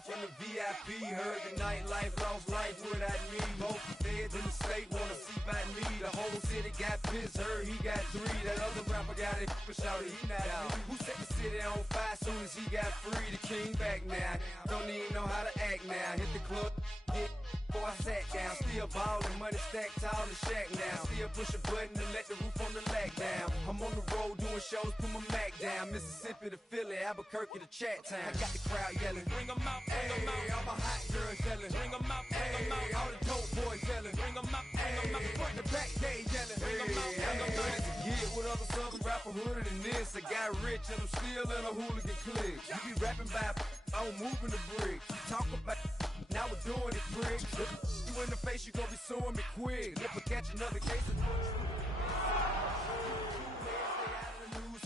live from the VIP. Heard the nightlife, lost life without me. Both feds in the state wanna see about me. The whole city got pissed, heard he got 3. That other rapper got it for shouted, he not out. Who set the city on fire soon as he got free? The king back now, don't even know how to act now. Hit the club, hit before I sat down. Still ballin', money stacked tall in the shack now. Still push a button to let the roof on the lag down. I'm on the road doing shows, put my Mac down. Mississippi to Philly, Albuquerque to Chat Town. I got the crowd yelling, bring 'em out, bring 'em out. All my hot girls yelling, bring 'em out, bring 'em out. All the dope boys yelling, bring 'em out, bring 'em out. Front the back, they yelling, bring 'em out, bring 'em out. It's a kid with other southern rapper hooded than this. I got rich and I'm still in a hooligan clique. You be rapping by, I'm moving the bricks. You talk about, now we're doing it, prick. You in the face, you gon' be suing me quick. If I catch another case of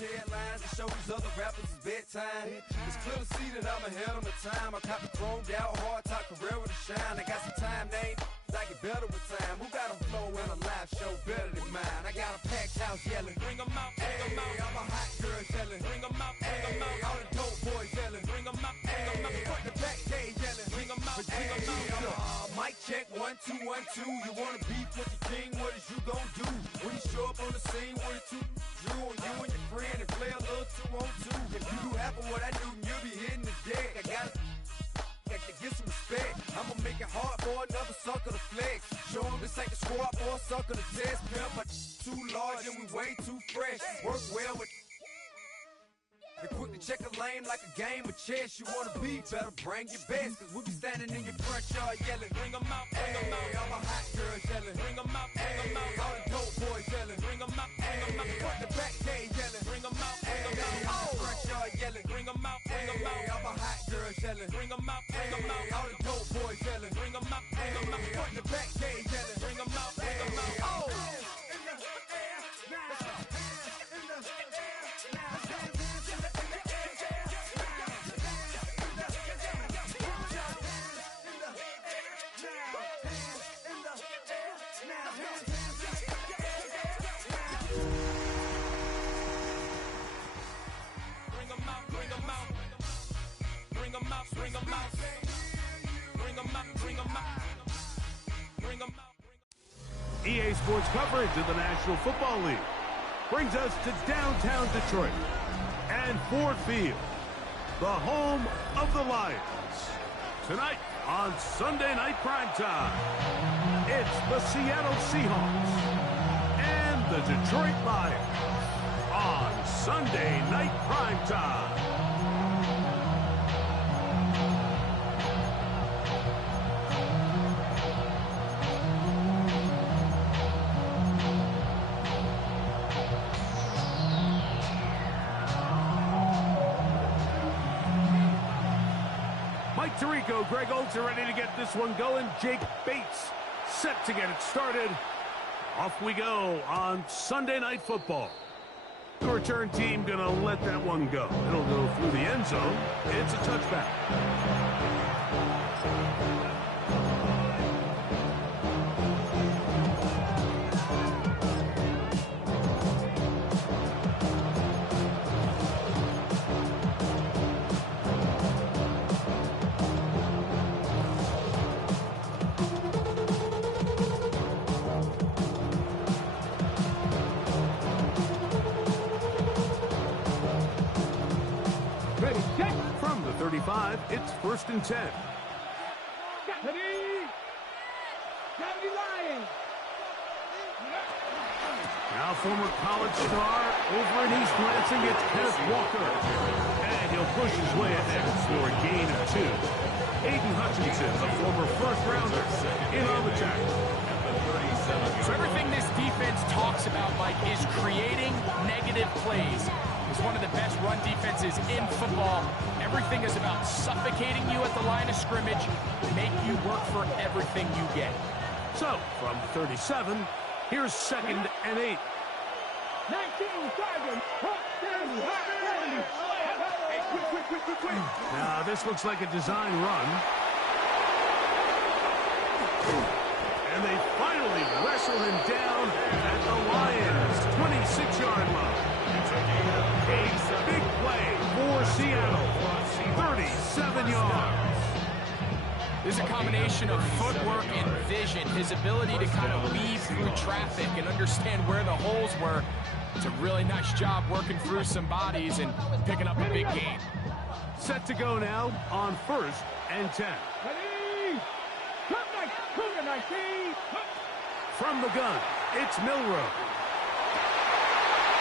headlines and show these other rappers it's bedtime. It's clear to see that I'm ahead of my time. I caught the chromed out, hard top career with a shine. I got some time, name, I get better with time. Who got a flow and a live show better than mine? I got a packed house yelling, bring 'em out, bring 'em out. All my hot girls yelling, bring 'em out, bring 'em out. All the dope boys yelling, bring 'em out, bring 'em out. Front the back, they yelling, bring 'em out, bring 'em out. Mic check, 1 2 1 2. You wanna beef with the king? What is you gon' do when you show up on the scene with a 2 Drew on you and your friend and play a little 2 on 2? If you do half of what I do, you'll be hitting the deck. I gotta get some respect. I'ma make it hard for another sucker to flex. Show him this ain't the squad for a sucker to test. Pimp, but too large and we way too fresh. Work well with. They quick to check a lane like a game of chess. You wanna be better, bring your best. Cause we be standing in your front yard yelling, bring 'em out, bring 'em out. All my hot girls yelling, bring 'em out, bring 'em out. All the dope boys yelling, bring 'em out, bring 'em out. Front the back, they yelling, bring 'em out, bring 'em out. All the front yard yelling, bring 'em out, bring 'em out. All my hot girls yelling, bring 'em out, bring 'em out. All the dope boys yelling, bring 'em out, bring 'em out. Front the back, they yelling, bring 'em out, bring 'em out. Oh. EA Sports coverage of the National Football League brings us to downtown Detroit and Ford Field, the home of the Lions. Tonight on Sunday Night Primetime, it's the Seattle Seahawks and the Detroit Lions on Sunday Night Primetime. Tirico, Greg Olds are ready to get this one going. Jake Bates set to get it started. Off we go on Sunday Night Football. The return team gonna let that one go. It'll go through the end zone. It's a touchback. From the 35, it's 1st and 10. Now former college star over in East Lansing, it's Kenneth Walker. And he'll push his way ahead for a gain of 2. Aiden Hutchinson, the former first-rounder, in on the tackle. So everything this defense talks about, Mike, is creating negative plays. It's one of the best run defenses in football. Everything is about suffocating you at the line of scrimmage, make you work for everything you get. So, from 37, here's 2nd and 8. 19, Sergeant. Now, this looks like a design run. And they finally wrestle him down at the Lions' 26-yard line. A big play for Seattle. 37 yards. There's a combination of footwork and vision, his ability to kind of weave through traffic and understand where the holes were. It's a really nice job working through some bodies and picking up a big gain. Set to go now on 1st and 10. Ready? Cougar 19. From the gun, it's Milrow.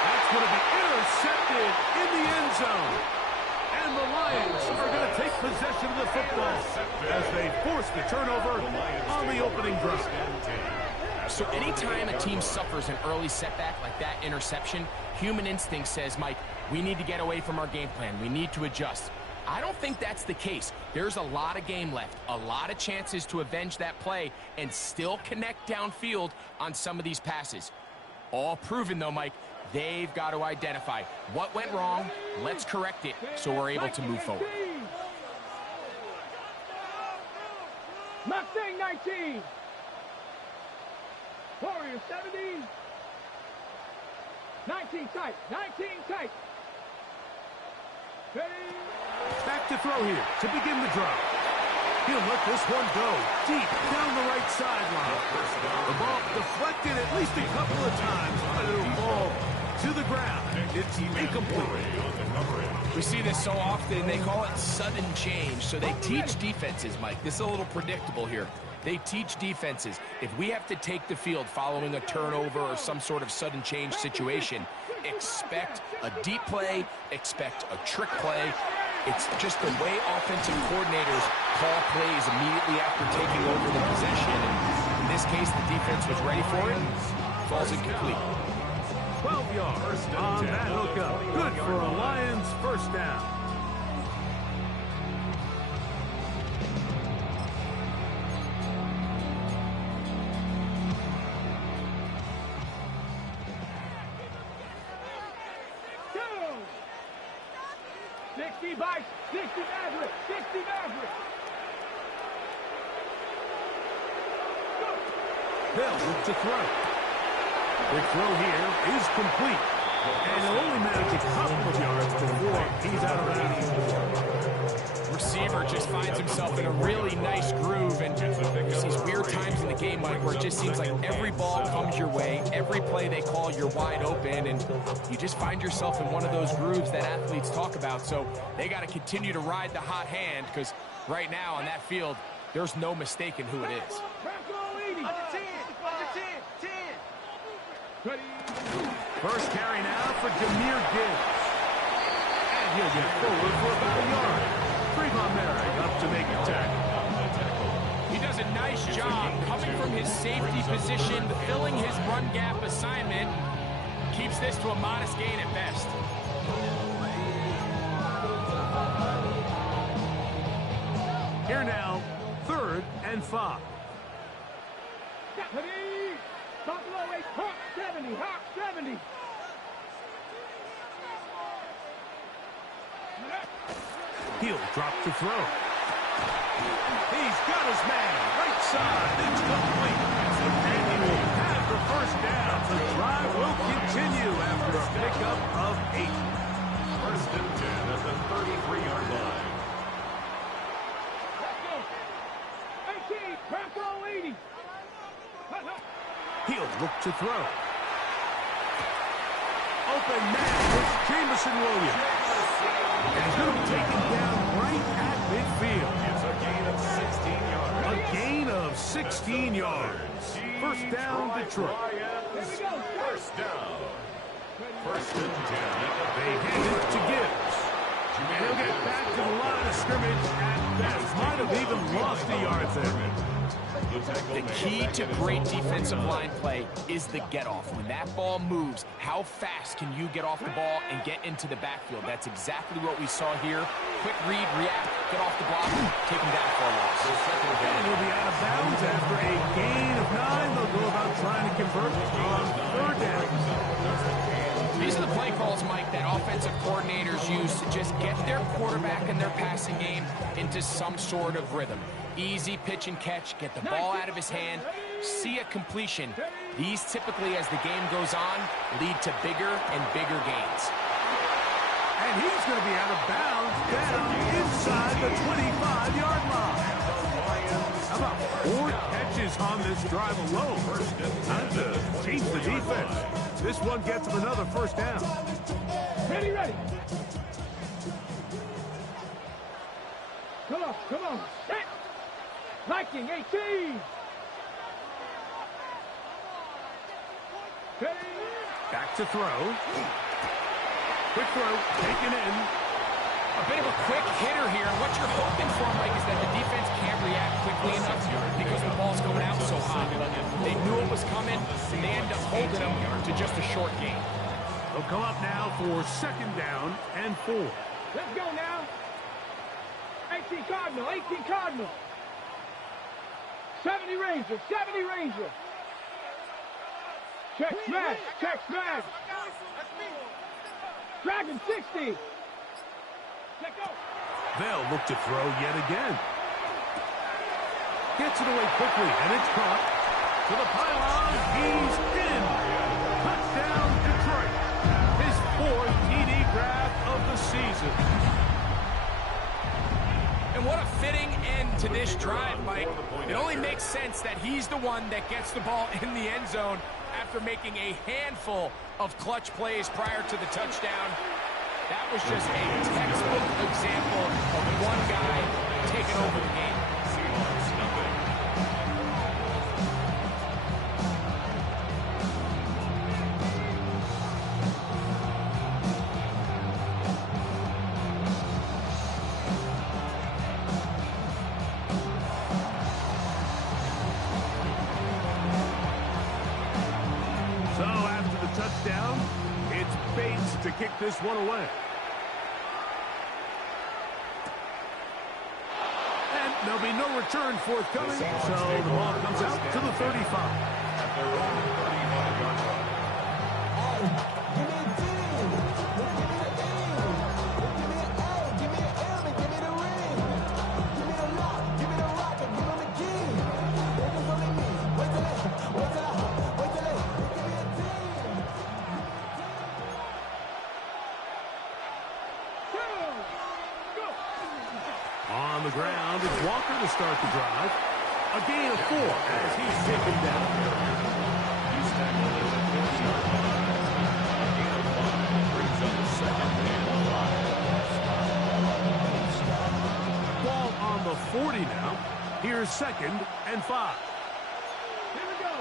That's going to be intercepted in the end zone. And the Lions are going to take possession of the football as they force the turnover on the opening drive. So anytime a team suffers an early setback like that interception, human instinct says, Mike, we need to get away from our game plan. We need to adjust. I don't think that's the case. There's a lot of game left, a lot of chances to avenge that play and still connect downfield on some of these passes. All proven, though, Mike. They've got to identify what went wrong. Let's correct it so we're able to move forward. Mustang 19. Warrior 70. 19 tight. 19 tight. Ready? Back to throw here to begin the drive. He'll let this one go deep down the right sideline. The ball deflected at least a couple of times, but it'll fall to the ground. It's incomplete. We see this so often. They call it sudden change. So they teach defenses, Mike. This is a little predictable here. They teach defenses, if we have to take the field following a turnover or some sort of sudden change situation, expect a deep play, expect a trick play. It's just the way offensive coordinators call plays immediately after taking over the possession. And in this case, the defense was ready for it. Falls incomplete. 12 yards on that hookup. Good for a Lions first down. By 60 Maverick. 60 Maverick. They'll look to throw. The throw here is complete. And he'll only manage a couple of yards before he's out of bounds. Receiver just finds himself in a really nice groove, and there's these weird times in the game, Mike, where it just seems like every ball comes your way, every play they call, you're wide open, and you just find yourself in one of those grooves that athletes talk about. So they got to continue to ride the hot hand, because right now on that field, there's no mistaking who it is. First carry now for Jameer Gibbs. And he'll get forward for about a yard. Trayvon Merrick up to make a tackle. He does a nice job coming from his safety position, filling his run gap assignment. Keeps this to a modest gain at best. Here now, 3rd and 5. Buffalo 8, Hawk 70, Hawk 70. He'll drop to throw. He's got his man, right side, it's complete. And he will have the first down. The drive will continue after a pickup of 8. 1st and 10 at the 33-yard line. Let's go. 18, Buffalo 80. He'll look to throw. Open man, it's Jamison Williams. And he's going to be taken down right at midfield. It's a gain of 16 yards. A gain of 16 yards. First down, Detroit. First down. 1st and 10. They hand it to Gibbs. And he'll get back to the line of scrimmage at best. Might have even lost a yard there. The key to great defensive line play is the get-off. When that ball moves, how fast can you get off the ball and get into the backfield? That's exactly what we saw here. Quick read, react, get off the block, take him down for a loss. And he'll be out of bounds after a gain of 9. They'll go about trying to convert on 3rd down. These are the play calls, Mike, that offensive coordinators use to just get their quarterback and their passing game into some sort of rhythm. Easy pitch and catch, get the ball out of his hand, see a completion. These typically, as the game goes on, lead to bigger and bigger gains. And he's going to be out of bounds down inside the 25-yard line. How about 4 catches on this drive alone? Time to change the defense. This one gets them another first down. Ready, ready. Come on, come on. Set. Viking, 18. Ready. Back to throw. Quick throw, taken in. A bit of a quick hitter here. What you're hoping for, Mike, is that the defense can't react quickly enough because the ball's going out so high. They knew it was coming, and they end up holding them to just a short gain. They'll come up now for 2nd down and 4. Let's go now. 18 Cardinal, 18 Cardinal. 70 Ranger, 70 Ranger. Check smash, check smash. Dragon 60. Let go. They'll look to throw yet again. Gets it away quickly, and it's caught. To the pylon, he's in. Touchdown, Detroit. His 4th TD grab of the season. And what a fitting end to this drive, Mike. It only makes sense that he's the one that gets the ball in the end zone after making a handful of clutch plays prior to the touchdown. That was just a textbook example of one guy taking over the game. So after the touchdown, it's Bates to kick this one away. And there'll be no return forthcoming, so the ball comes out to the 35. On the ground, it's Walker to start the drive. A gain of 4 as he's taken down. Ball on the 40 now. Here's 2nd and 5. Here we go.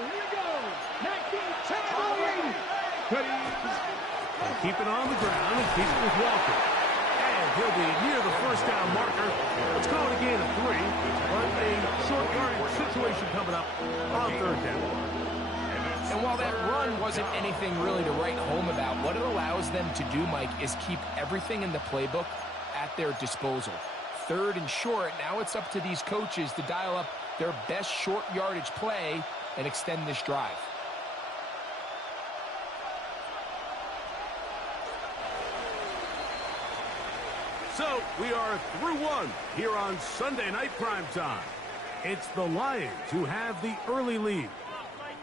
19, 10, And keep it on the ground and keep it with Walker. He'll be near the first down marker. Let's call it a gain of 3. But a short yardage situation coming up on 3rd down. And while that run wasn't anything really to write home about, what it allows them to do, Mike, is keep everything in the playbook at their disposal. 3rd and short, now it's up to these coaches to dial up their best short yardage play and extend this drive. So we are through 1 here on Sunday Night Primetime. It's the Lions who have the early lead.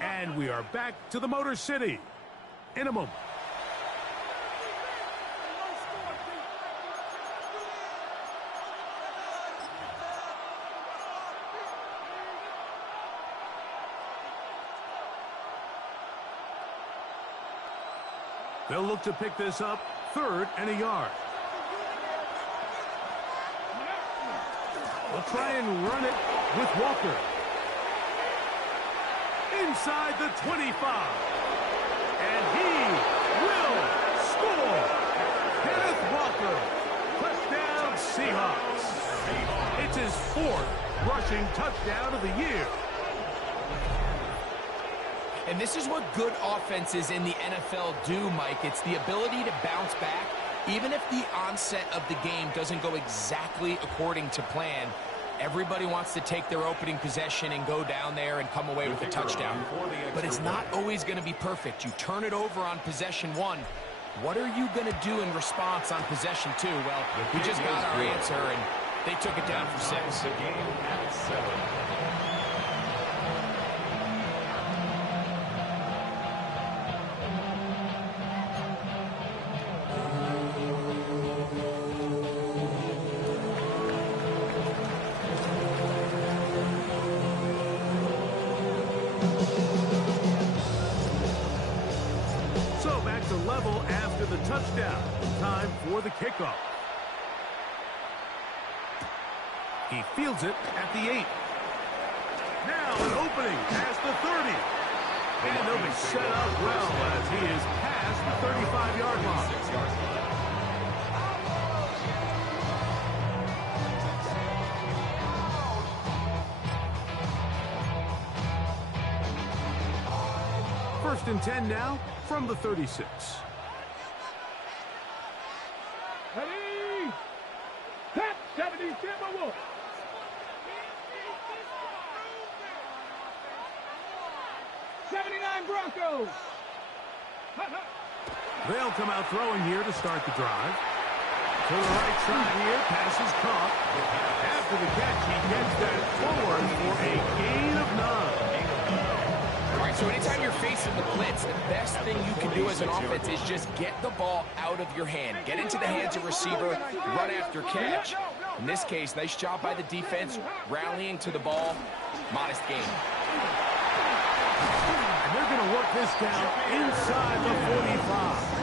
And we are back to the Motor City in a moment. They'll look to pick this up 3rd and a yard. They'll try and run it with Walker. Inside the 25. And he will score. Kenneth Walker. Touchdown Seahawks. It's his 4th rushing touchdown of the year. And this is what good offenses in the NFL do, Mike. It's the ability to bounce back. Even if the onset of the game doesn't go exactly according to plan, everybody wants to take their opening possession and go down there and come away with a touchdown. But it's not always going to be perfect. You turn it over on possession 1. What are you going to do in response on possession 2? Well, we just got our answer, and they took it down for 6. The game at 7. touchdown. Time for the kickoff. He fields it at the 8. Now an opening past the 30. And they'll be set up well as he is past the 35-yard line. First and 10 now from the 36. Ready? Tap 70, Timberwolves. Broncos. They'll come out throwing here to start the drive. To the right side here, pass is caught. After the catch, he gets that forward for a gain of 9. All right, so anytime you're facing the blitz, the best thing you can do as an offense is just get the ball out of your hand. Get into the hands of receiver, run after catch. In this case, nice job by the defense, rallying to the ball. Modest gain. They're going to work this down inside the 45.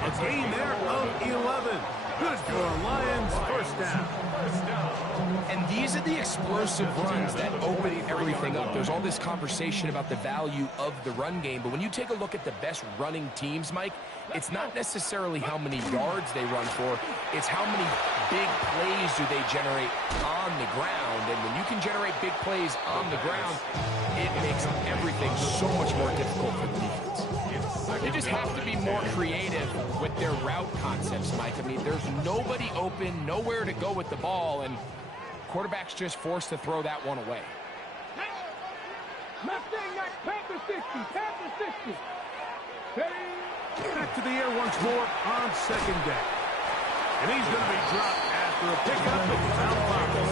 A gain there of 11. Good for a Lions first down. And these are the explosive runs that open everything up. There's all this conversation about the value of the run game, but when you take a look at the best running teams, Mike, it's not necessarily how many yards they run for, it's how many big plays do they generate on the ground. And when you can generate big plays on the ground, it makes everything so much more difficult for the defense. They just have to be more creative with their route concepts, Mike. I mean, there's nobody open, nowhere to go with the ball, and quarterback's just forced to throw that one away. Mustang, Panther 60, Panther 60. Back to the air once more on second down. And he's going to be dropped after a pickup of the foul pocket.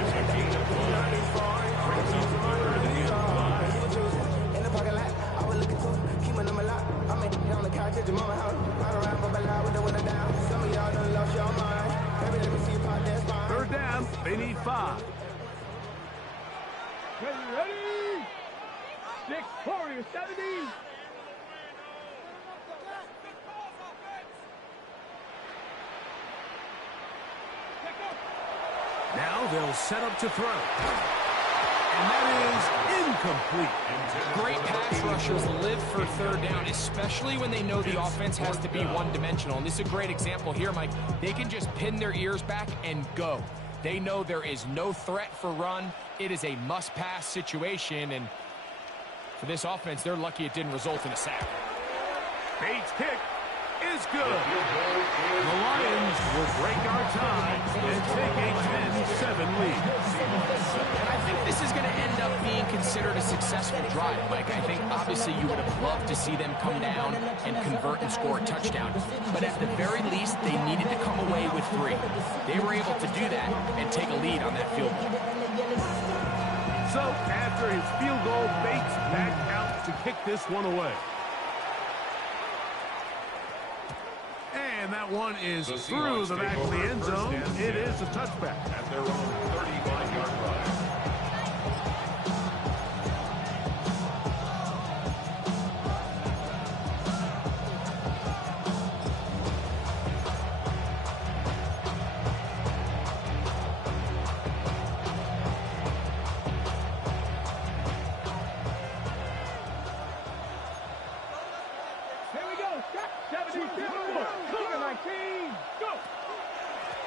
It's a gain of 5. Third down, they need 5. Ready? 6 Warriors, 70. Now they'll set up to throw. And that is incomplete. Great pass rushers live for third down, especially when they know the offense has to be one-dimensional. And this is a great example here, Mike. They can just pin their ears back and go. They know there is no threat for run. It is a must-pass situation, and for this offense, they're lucky it didn't result in a sack. Bates' kick is good. The Lions will break our tie and take a 10-7 lead. And I think this is going to end up being considered a successful drive, Mike. I think obviously you would have loved to see them come down and convert and score a touchdown. But at the very least, they needed to come away with 3. They were able to do that and take a lead on that field goal. So after his field goal, Bates back out to kick this one away. And that one is through the back of the end zone. It is a touchback. At their own 35-yard line.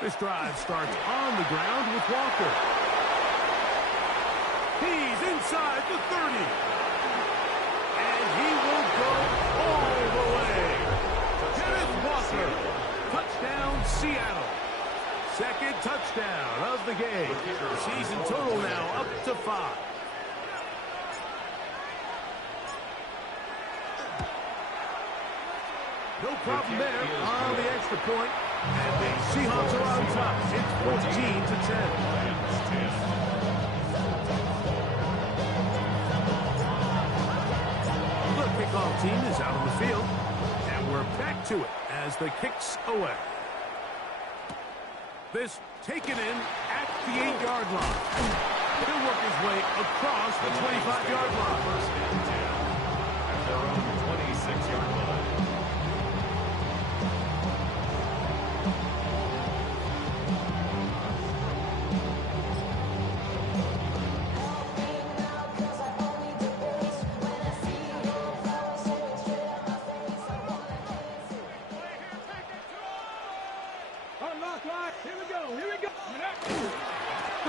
This drive starts on the ground with Walker. He's inside the 30. And he will go all the way. Kenneth Walker. Touchdown, Seattle. Second touchdown of the game. The season total now up to 5. No problem there on the extra point. And the Seahawks are on top. It's 14-10. The kickoff team is out on the field. And we're back to it as the kick's away. This taken in at the 8-yard line. He'll work his way across the 25-yard line. At their own 26-yard line.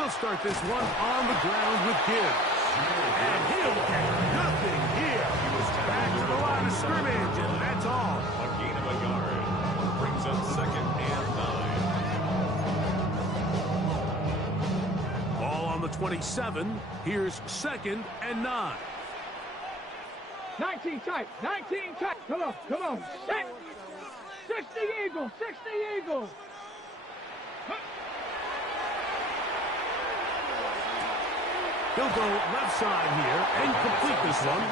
We'll start this one on the ground with Gibbs. And he'll get nothing here. Back to the line of scrimmage, and that's all. A gain of a yard. Brings up 2nd and 9. Ball on the 27. Here's 2nd and 9. 19 tight, 19 tight. Come on, come on. Set. 60 Eagles, 60 Eagles. He'll go left side here and complete this one.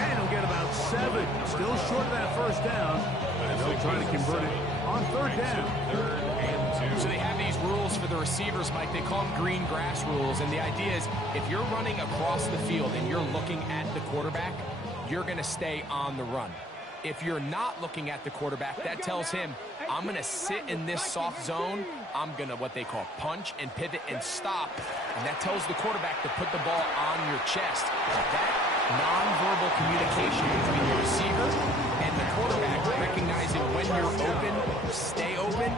And he'll get about 7. Still short of that first down. And they'll try to convert it on 3rd down. 3rd and 2. So they have these rules for the receivers, Mike. They call them green grass rules. And the idea is if you're running across the field and you're looking at the quarterback, you're going to stay on the run. If you're not looking at the quarterback, that tells him, I'm going to sit in this soft zone. I'm going to what they call punch and pivot and stop. And that tells the quarterback to put the ball on your chest. That nonverbal communication between the receiver and the quarterback, recognizing when you're open, stay open,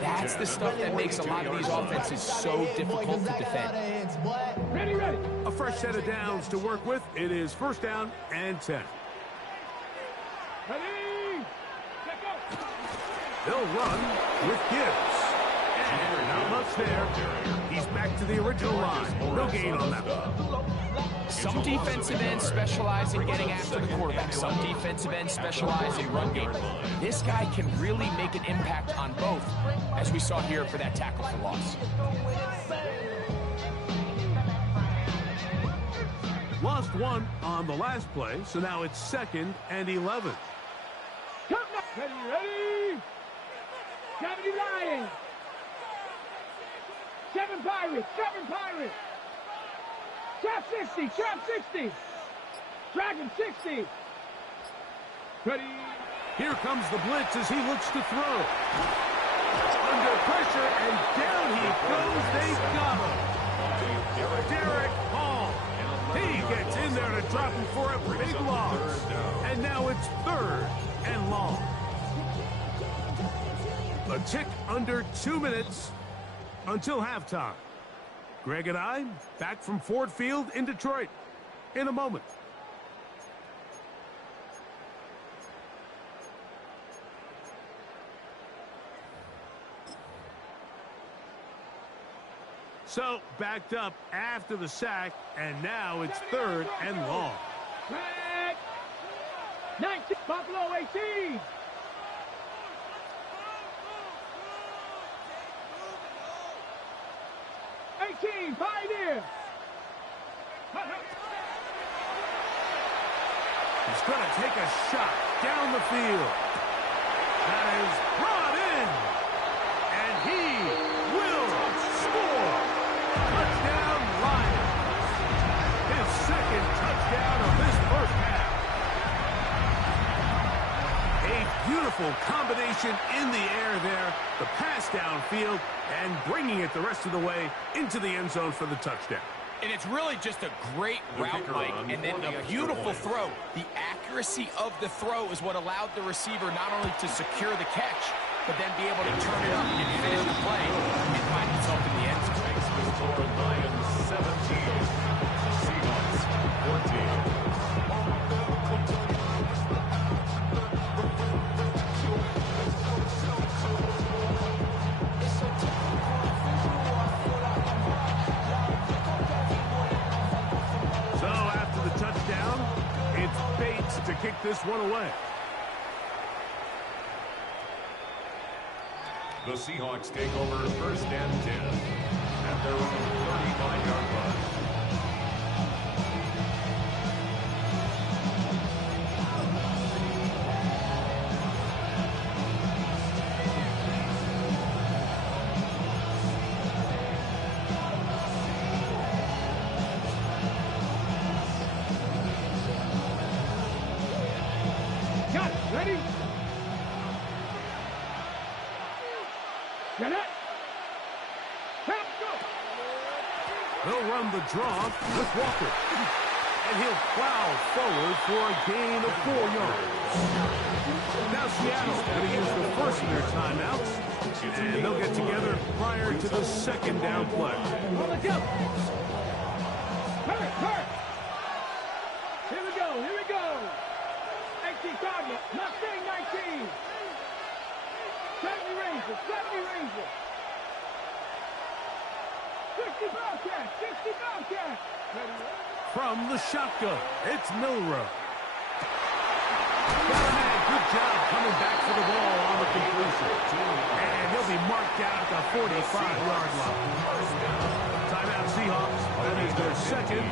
that's the stuff that makes a lot of these offenses so difficult to defend. Ready, ready. A fresh set of downs to work with. It is 1st down and 10. Ready. Let go. They'll run with Gibbs. And not much there. He's back to the original line. No gain on that one. Some defensive ends specialize in getting after the quarterback. Some defensive ends specialize in run game. This guy can really make an impact on both, as we saw here for that tackle for loss. Lost 1 on the last play, so now it's 2nd and 11. Come back. Ready, ready. 70 Lions. 7 Pirates, 7 Pirates. Trap 60, trap 60. Dragon 60. Ready. Here comes the blitz as he looks to throw. Under pressure, and down he goes. They got him. Derek Hall. He gets in there to drop him for a big loss. And now it's 3rd and long. A tick under 2 minutes until halftime. Greg and I back from Ford Field in Detroit in a moment. So backed up after the sack, and now it's 3rd and long. Red. 19, Buffalo 18. Pioneer. He's going to take a shot down the field. That is brought in. And he will score. Touchdown, Lions. His 2nd touchdown of this first half. A beautiful combination in the air there. The pass downfield and bringing it the rest of the way into the end zone for the touchdown. And it's really just a great route, Mike, and then a beautiful throw. The accuracy of the throw is what allowed the receiver not only to secure the catch, but then be able to turn it up and finish the play and find himself in the end zone. Score Lions 17. Seahawks 14. To kick this one away. The Seahawks take over 1st and 10 at their own 35-yard line. Ready? Get it. Let's go. They'll run the draw with Walker. And he'll plow forward for a gain of 4 yards. Now Seattle going to use the first of their timeouts. And they'll get together prior to the second down play. On the jump. Hurt. Here we go. 18 Cardinal. Mustang 19. 70 Ranger. 60 Bobcat. From the shotgun, it's Milrow. Got a man, good job coming back for the ball on the completion. And he'll be marked down at the 45-yard line. Timeout Seahawks. That is their second.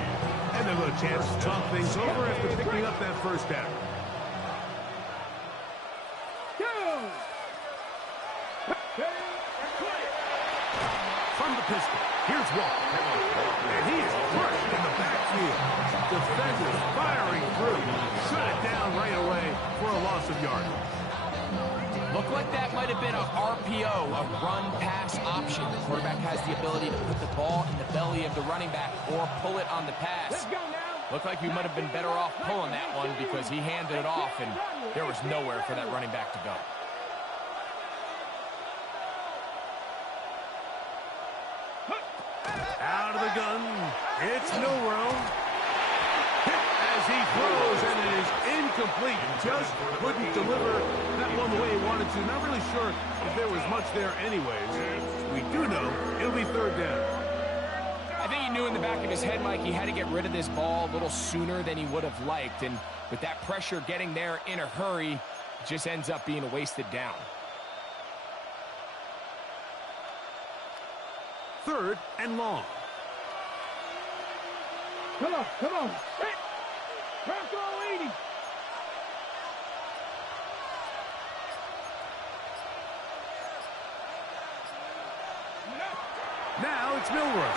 And they'll have a chance to talk things over after picking up that first down. From the pistol, here's Walker. And he is crushed in the backfield. Defenders firing through. Shut it down right away for a loss of yardage. Looked like that might have been a RPO, a run-pass option. The quarterback has the ability to put the ball in the belly of the running back or pull it on the pass. Let's go now. Looked like we might have been better off pulling that one because he handed it off, and there was nowhere for that running back to go. Out of the gun, it's Milrow. As he throws, and it is incomplete. Just couldn't deliver that one the way he wanted to. Not really sure if there was much there anyways. We do know it'll be third down. I think he knew in the back of his head, Mike, he had to get rid of this ball a little sooner than he would have liked. And with that pressure getting there in a hurry, it just ends up being a wasted down. Third and long. Come on. Bronco 80. Now it's Milrow.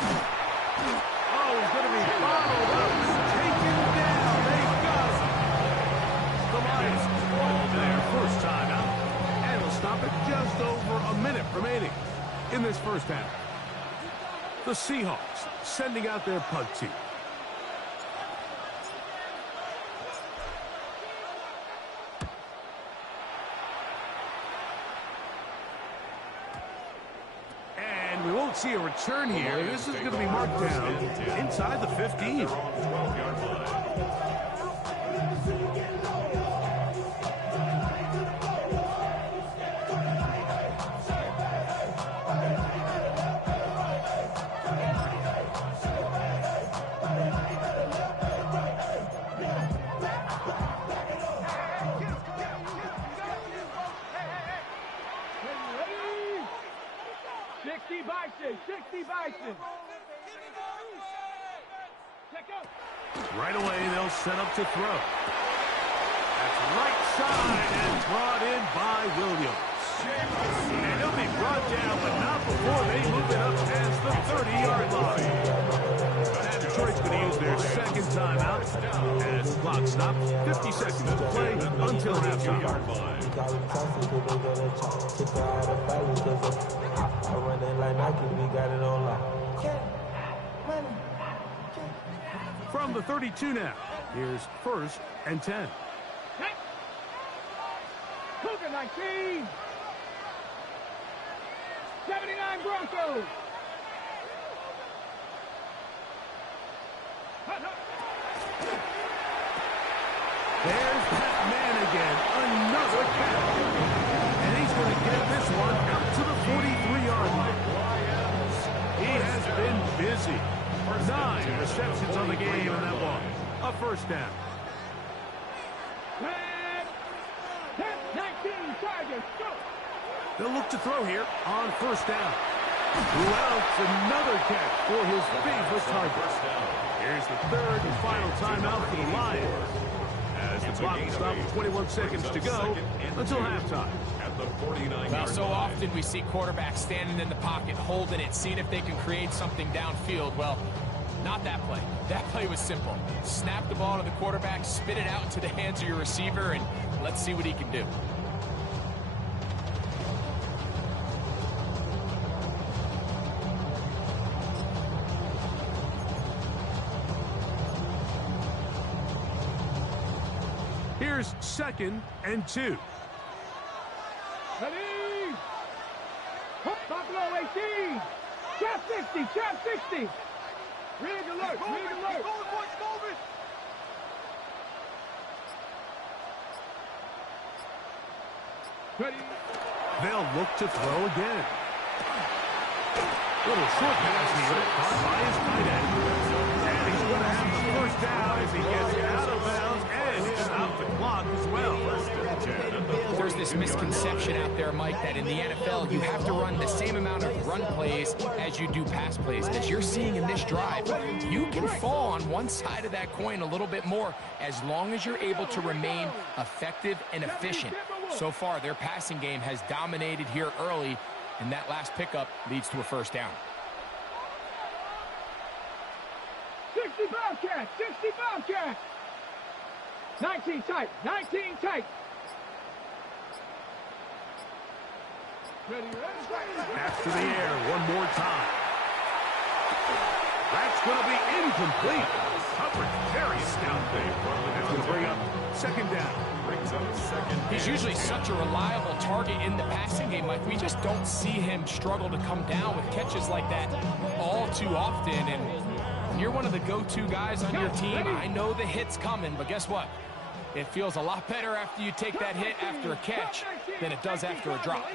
Oh, he's going to be followed up and taken down. They've got him. The Lions ball there, first time out. And they'll stop it just over a minute remaining in this first half. The Seahawks sending out their punt team. And we won't see a return here. This is going to be marked down inside the 15. Right away, they'll set up to throw. That's right side and brought in by Williams. And he'll be brought down, but not before they move it up past the 30-yard line. And Detroit's going to use their second timeout as the clock stops. 50 seconds to play until halftime. From the 32 now, here's first and 10. Cougar 19. 79 Broncos. There's that man again, another catch. And he's going to get this one out to the 43-yard line. He has been busy. 9 receptions on the game, and that one, a first down. 19 Chargers, go. They'll look to throw here on first down. Well, it's another catch for his favorite target. Here's the third and final timeout for the Lions. As the clock stops, 21 seconds to go until halftime. Well, so often we see quarterbacks standing in the pocket, holding it, seeing if they can create something downfield. Well, not that play. That play was simple. Snap the ball to the quarterback, spit it out into the hands of your receiver, and let's see what he can do. Here's second and 2. Ready? 19. Trap 60, trap 60. Rig alert, rig alert. Ready. They'll look to throw again. Little short pass here, caught by his tight end. And he's going to have the first down as he gets out of bounds, and he stopped the clock as well. There's this misconception out there, Mike, that in the NFL you have to run the same amount of run plays as you do pass plays. As you're seeing in this drive, you can fall on one side of that coin a little bit more as long as you're able to remain effective and efficient. So far, their passing game has dominated here early, and that last pickup leads to a first down. 60 Bobcat, 60 Bobcat. 19 tight, 19 tight. Ready, ready. Pass to the air one more time. That's going to be incomplete. Coverage very stout. That's going to bring up second down. He's usually such a reliable target in the passing game, Mike. We just don't see him struggle to come down with catches like that all too often. And when you're one of the go-to guys on your team, I know the hit's coming, but guess what? It feels a lot better after you take that hit after a catch than it does after a drop.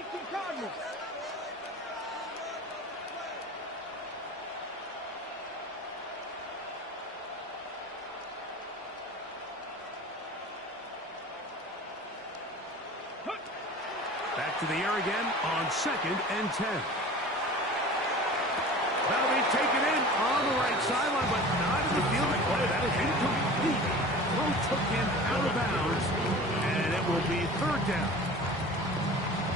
Back to the air again on 2nd and 10. That'll be taken in on the right sideline, but not in the field of play. That is incomplete. Throw took him out of bounds, and it will be third down.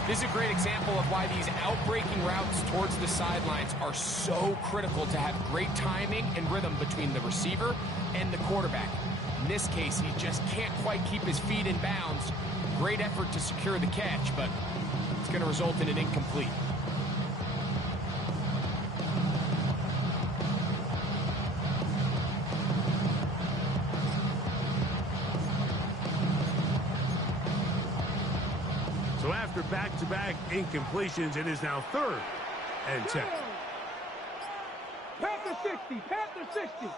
This is a great example of why these outbreaking routes towards the sidelines are so critical to have great timing and rhythm between the receiver and the quarterback. In this case, he just can't quite keep his feet in bounds. Great effort to secure the catch, but it's going to result in an incomplete. So after back-to-back incompletions, it is now 3rd and 10. Panther 60, Panther 60.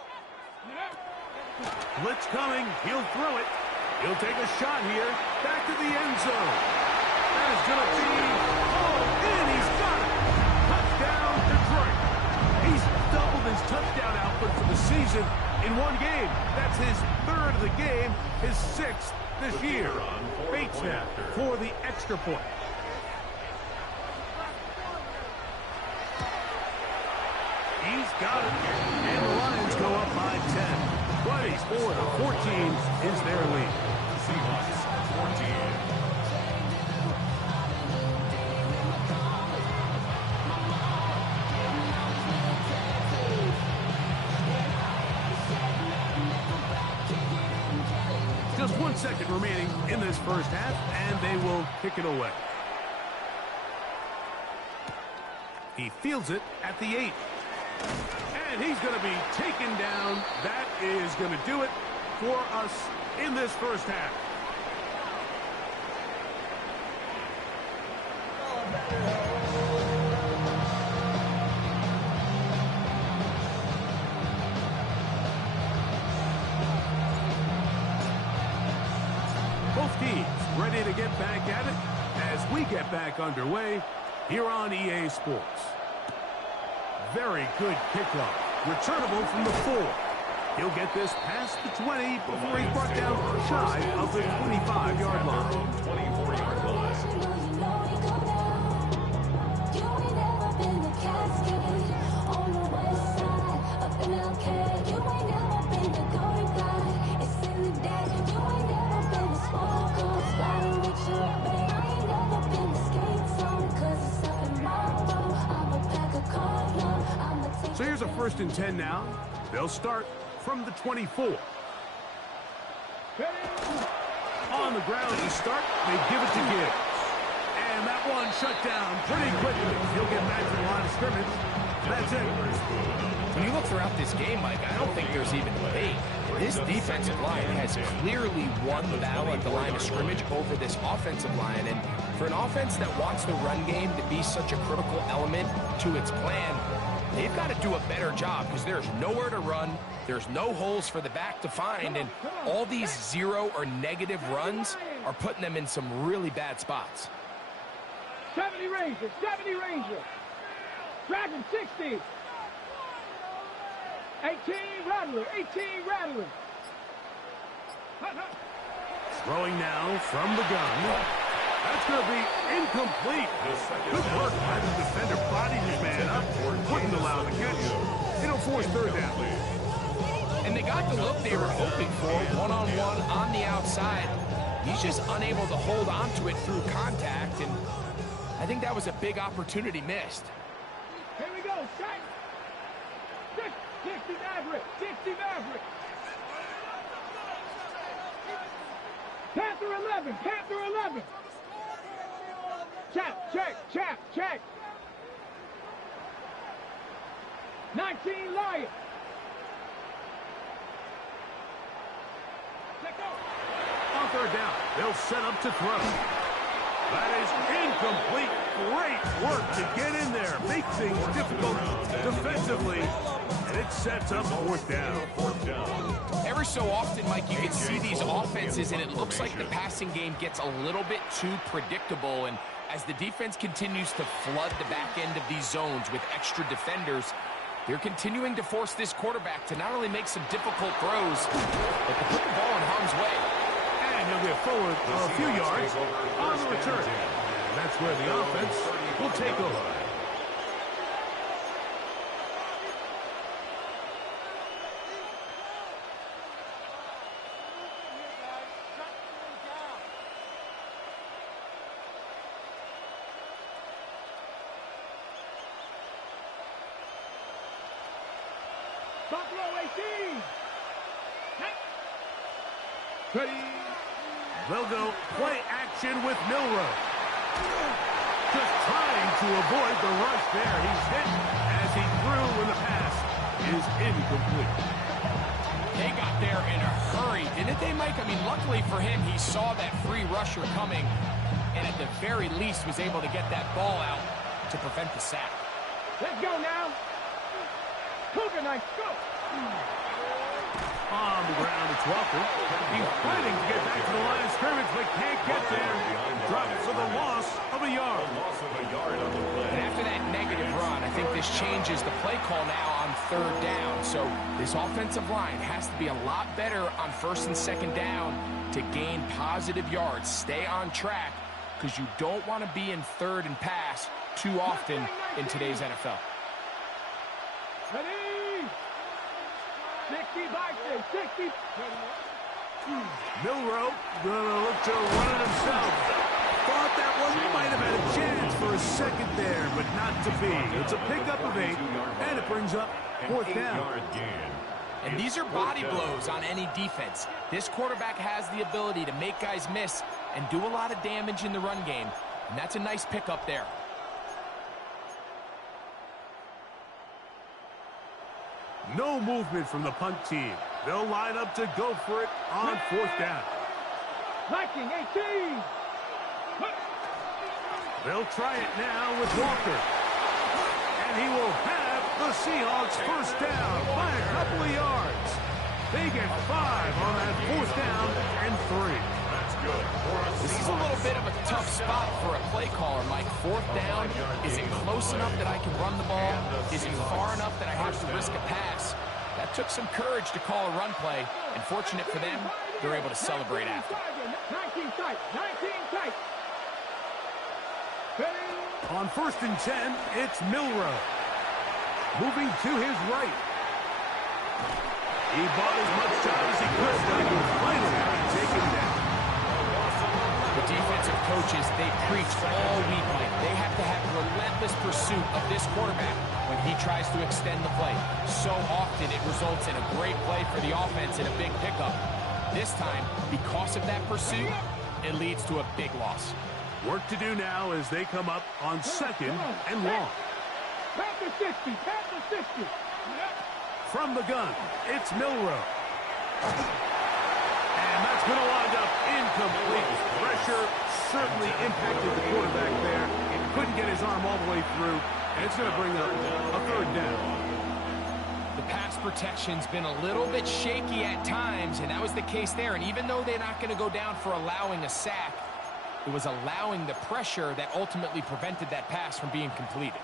Blitz coming. He'll throw it. He'll take a shot here. Back to the end zone. That is going to be... Oh, and he's got it. Touchdown, Detroit. He's doubled his touchdown output for the season in one game. That's his 3rd of the game, his 6th this year. Bates now for the extra point. He's got it. And the Lions go up by 10. 24-14 is their lead. Seahawks 14. Just 1 second remaining in this first half, and they will kick it away. He fields it at the 8. And he's going to be taken down. That is going to do it for us in this first half. Both teams ready to get back at it as we get back underway here on EA Sports. Very good kickoff. Returnable from the 4. He'll get this past the 20 before he's brought down shy of the 25-yard line. 24-yard line. So here's a 1st and 10 now. They'll start from the 24. On the ground to start, they give it to Gibbs. And that one shut down pretty quickly. He'll get back to the line of scrimmage That's it. When you look throughout this game, Mike, I don't think there's even debate. This defensive line has clearly won the battle at the line of scrimmage over this offensive line. And for an offense that wants the run game to be such a critical element to its plan, they've got to do a better job because there's nowhere to run, there's no holes for the back to find, and all these zero or negative runs are putting them in some really bad spots. 70 Ranger, 70 Ranger. Dragon 60. 18 Rattler, 18 Rattler. Throwing now from the gun. That's going to be incomplete. Good work by the defender, bodied his man up, wouldn't allow the catch. It'll force third down. And they got the look they were hoping for, one-on-one on the outside. He's just unable to hold on to it through contact, and I think that was a big opportunity missed. Here we go, check. 60 Maverick, 60 Maverick. Panther 11, Panther 11. Check. 19 Lion. Let go. On third down, they'll set up to throw. That is incomplete. Great work to get in there. Make things difficult defensively. And it sets up fourth down. Every so often, Mike, you can see these offenses, and it looks like the passing game gets a little bit too predictable. And as the defense continues to flood the back end of these zones with extra defenders, they're continuing to force this quarterback to not only make some difficult throws, but to put the ball in harm's way. And he'll get forward a few yards on the return. And that's where the offense will take over. Buffalo 18. Ready. They'll go play action with Milroe. Just trying to avoid the rush there. He's hit as he threw when the pass is incomplete. They got there in a hurry, didn't they, Mike? I mean, luckily for him, he saw that free rusher coming, and at the very least was able to get that ball out to prevent the sack. Let's go now. Cougar Knights, go. On the ground, it's Walker. He's fighting to get back to the line of scrimmage, but can't get there. Drops for the loss of a yard. And after that negative run, I think this changes the play call now on third down. So this offensive line has to be a lot better on first and second down to gain positive yards. Stay on track, because you don't want to be in third and pass too often in today's NFL. Ready. 60 Bison, 60. Milroe gonna look to run it himself. Thought that one might have had a chance for a second there, but not to be. It's a pickup of 8, and it brings up fourth down. And these are body blows on any defense. This quarterback has the ability to make guys miss and do a lot of damage in the run game, and that's a nice pickup there. No movement from the punt team. They'll line up to go for it on fourth down. Viking 18. They'll try it now with Walker. And he will have the Seahawks first down by a couple of yards. They get 5 on that fourth down and 3. That's good. This is a little bit of a tough spot for a play caller, Mike. Fourth down, is it close enough that I can run the ball? Is it far enough that I have to risk a pass? That took some courage to call a run play, and fortunate for them, they're able to celebrate after. 19 tight, 19 tight. On first and 10, it's Milroe. Moving to his right. He bought as much time as he could, but he will finally take him down. The defensive coaches, they preach all week. They have to have relentless pursuit of this quarterback when he tries to extend the play. So often it results in a great play for the offense and a big pickup. This time, because of that pursuit, it leads to a big loss. Work to do now as they come up on second and long. Pat the 60, pat the 60. From the gun, it's Milrow. And that's going to wind up incomplete. Pressure certainly impacted the quarterback there. He couldn't get his arm all the way through, and it's going to bring up a third down. The pass protection's been a little bit shaky at times, and that was the case there. And even though they're not going to go down for allowing a sack, it was allowing the pressure that ultimately prevented that pass from being completed.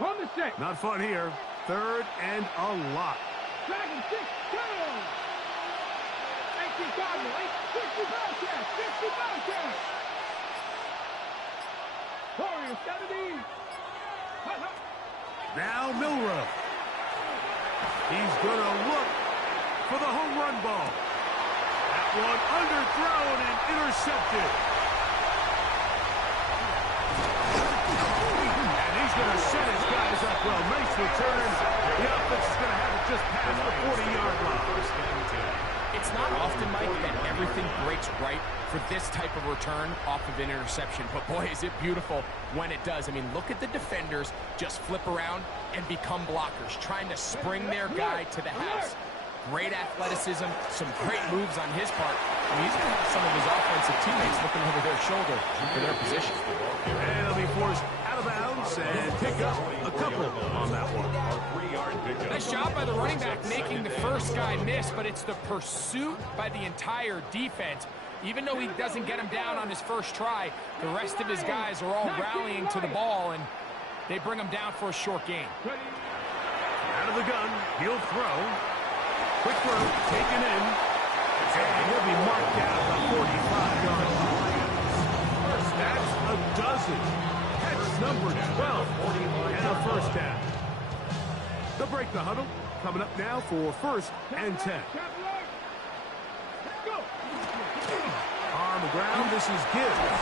On the set. Not fun here. Third and a lot. Dragon 6, 2. 18 Cardinal, 60 Bobcats, 60 Bobcats. Warriors 70. Hut, hut. Now Milrow. He's going to look for the home run ball. That one underthrown and intercepted. And he's going to set his guys up well. Nice return. The offense is going to have it just past the 40-yard line. It's not often, Mike, that everything breaks right for this type of return off of an interception. But, boy, is it beautiful when it does. I mean, look at the defenders just flip around and become blockers, trying to spring their guy to the house. Great athleticism, some great moves on his part. I mean, he's going to have some of his offensive teammates looking over their shoulder for their position. And he'll be forced out of bounds and pick up a couple on that one. Nice job by the running back making the first guy miss, but it's the pursuit by the entire defense. Even though he doesn't get him down on his first try, the rest of his guys are all rallying to the ball, and they bring him down for a short gain. Out of the gun, he'll throw. Quick throw, taken in, and he'll be marked down at the 45-yard line. That's a dozen. Catch number 12, and a first down. They'll break the huddle. Coming up now for first and 10. On the ground, this is Gibbs.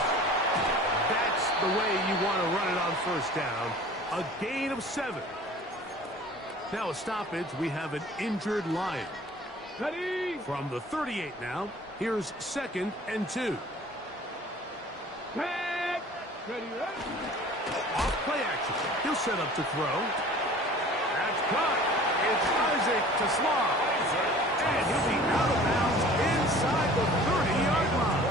That's the way you want to run it on first down. A gain of 7. Now a stoppage, we have an injured Lion. Ready. From the 38 now, here's second and 2. Pat. Ready. Off play action. He'll set up to throw. That's caught. It's Isaac to Slaw. And he'll be out of bounds inside the 30-yard line.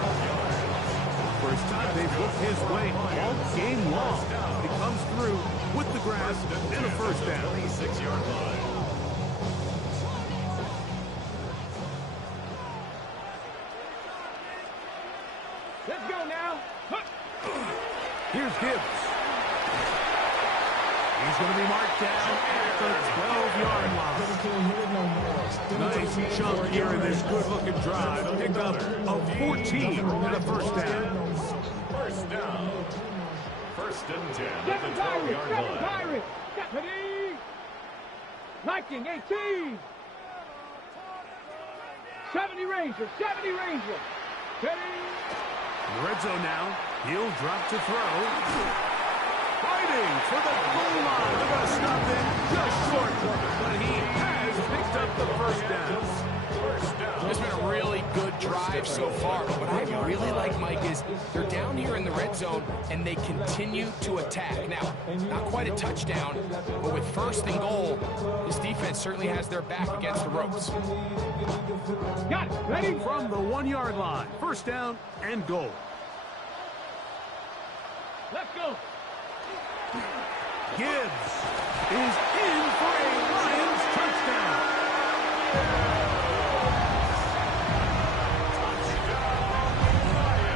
First time they've looked his way all game long. He comes through with the grab and a first down. 26-yard line. Let's go now. Here's Gibbs. He's going to be marked down at the 12-yard line. Nice chunk here in this good-looking drive. Pick up a 14 and a first down. First down. First and 10 at Seven the Pirates, 12-yard seven line. Pirates. Ready. Viking 18. 70 Rangers, 70 Rangers. Ready. In the red zone now. He'll drop to throw. Fighting for the goal line. They're going to stop him just short. But he has picked up the first down. It's been a really good drive so far, but what I really like, Mike, is they're down here in the red zone, and they continue to attack. Now, not quite a touchdown, but with first and goal, this defense certainly has their back against the ropes. Got it. Ready. From the 1-yard line. First down and goal. Let's go. Gibbs is in for a Lions touchdown.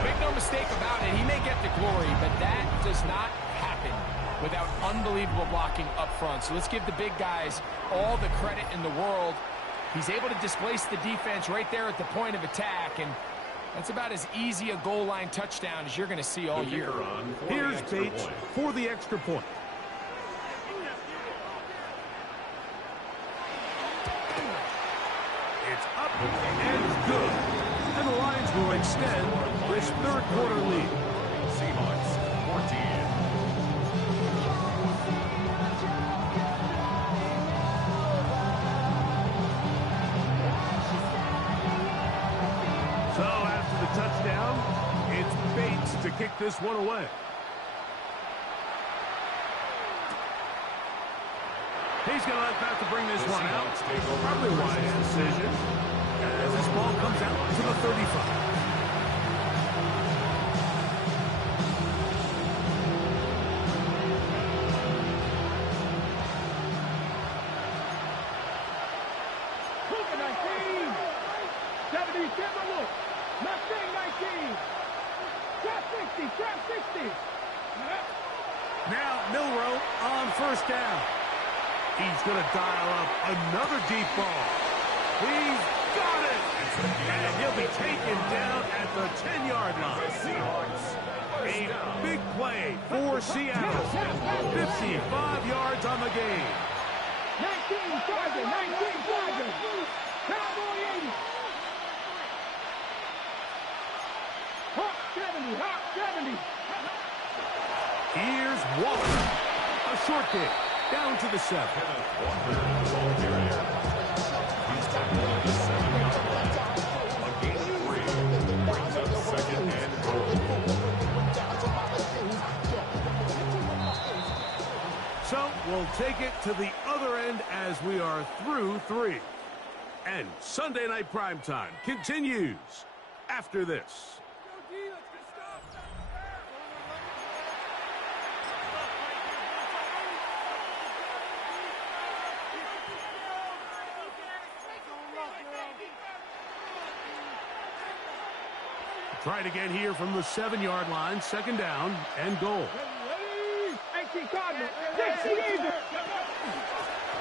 Make no mistake about it, he may get the glory, but that does not happen without unbelievable blocking up front. So let's give the big guys all the credit in the world. He's able to displace the defense right there at the point of attack, and that's about as easy a goal line touchdown as you're going to see all year. Here's Bates for the extra point. It's up and good. And the Lions will extend this third quarter lead. Seahawks 14. So after the touchdown, it's Bates to kick this one away. He's going to let that to bring this one out. Probably a wise decision as this ball comes out to the 35. Now Milroe on first down. He's going to dial up another deep ball. He's got it! And he'll be taken down at the 10-yard line. A big play for Seattle. 55 yards on the game. 19 target, 19 target. Cowboy 80. Hawk 70, Hawk 70. Here's Walker. A short kick. Down to the 7. He's tackled at the 7-yard line. A gain of 3 brings up second and goal. So we'll take it to the other end as we are through 3. And Sunday Night Primetime continues after this. Try it again here from the 7-yard line. Second down and goal. 18 Cardinal, 60 Eagle.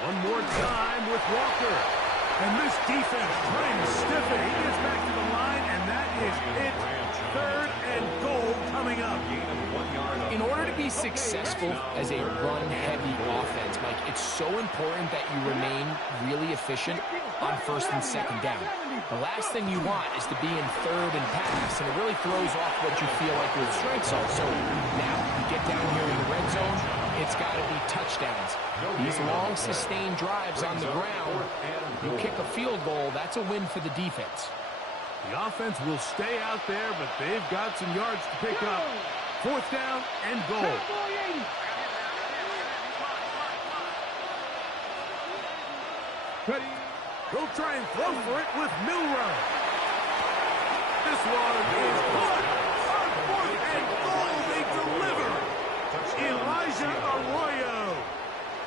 One more time with Walker. And this defense trying to stiffen. He gets back to the line, and that is it. Third and goal coming up. In order to be successful as a run-heavy offense, Mike, it's so important that you remain really efficient on first and second down. The last thing you want is to be in third and pass, and it really throws off what you feel like your strengths are. So now you get down here in the red zone, it's got to be touchdowns. These long, sustained drives on the ground, you kick a field goal, that's a win for the defense. The offense will stay out there, but they've got some yards to pick up. Fourth down and goal. He'll try and throw for it with Milroe. This one is caught. On fourth and goal, they deliver. Elijah Arroyo.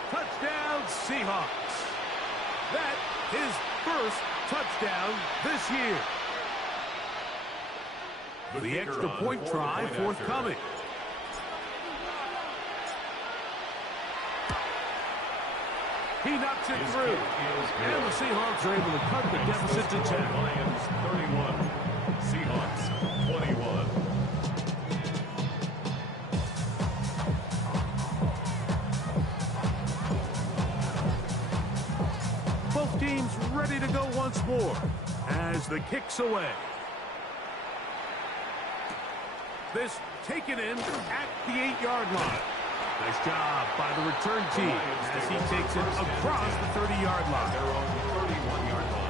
Touchdown, Seahawks. That his first touchdown this year. The extra point try forthcoming. He knocks it through. And the Seahawks are able to cut the deficit to 10. Lions 31, Seahawks 21. Both teams ready to go once more as the kick's away. This taken in at the 8-yard line. Nice job by the return team as he takes it across the 30-yard line. They're on the 31-yard line.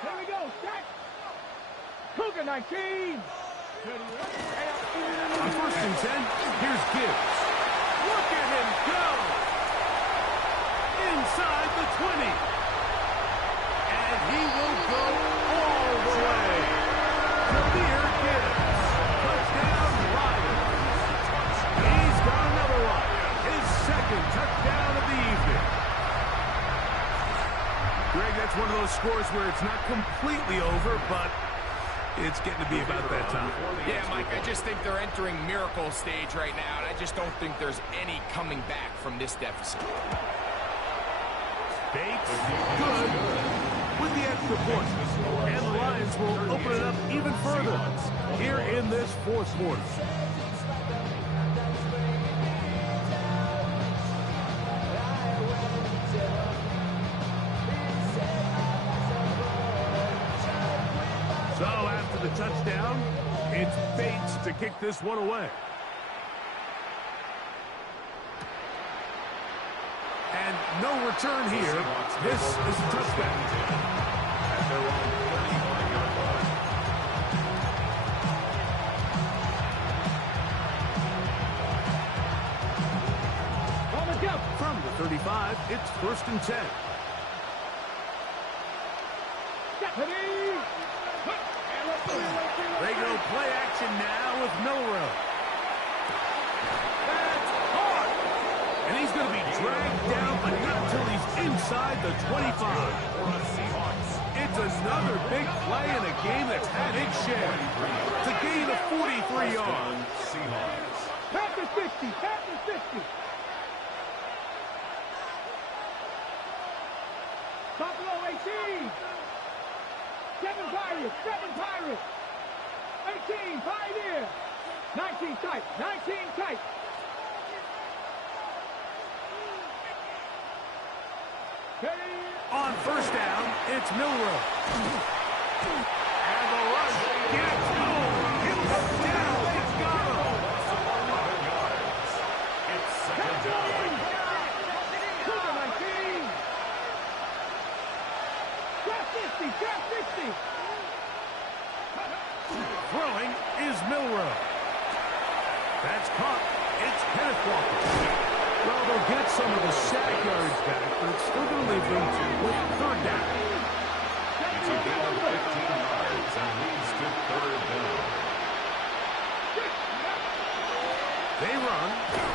Here we go, set. Cougar 19. On first and 10, here's Gibbs. Look at him go! Inside the 20. And he will go all the way. Jameer Gibbs. Touchdown, Lions. He's got another one. His second touchdown of the evening. Greg, that's one of those scores where it's not completely over, but it's getting to be about that time. Yeah, Mike, I just think they're entering miracle stage right now, and I just don't think there's any coming back from this deficit. Bates, good, with the extra point. And the Lions will open it up even further here in this fourth quarter. touchdown. It's Bates to kick this one away. And no return here. This is a touchdown. At their own 35-yard line. On the jump. From the 35, it's 1st and 10. They go play action now with Milrow. That's hard. And he's going to be dragged down, but not until he's inside the 25. It's another big play in a game that's had its share. It's a gain of 43 yards. Tap the 60. Tap the 60. Buffalo 18. 7 Pirates. 7 Pirates. 18. Pioneer. 19 tight. 19 tight. On 1st down, it's Milrow. And the rush gets home. It was down. It's got him. It's 2nd down. 19. Trap 60. Trap 60. Throwing is Milrow. That's caught. It's Kenneth Walker. Well, they'll get some of the sack yards back, but it's still going to leave them with 3rd down. It's a gain of 15 yards and leads to 3rd down. They run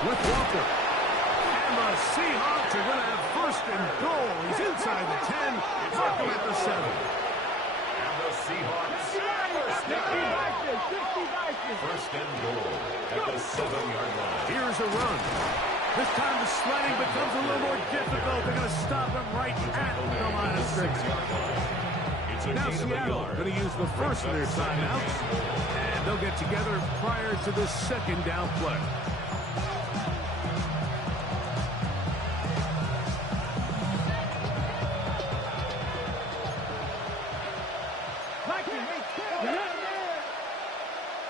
with Walker. And the Seahawks are going to have 1st and goal. He's inside the 10. Mark him at the 7. And the Seahawks 1st and goal at the 7-yard line. Here's a run. This time the sledding becomes a little more difficult. They're going to stop him right at the line of scrimmage. Now Seattle going to use the first of their timeouts, and they'll get together prior to the 2nd down play.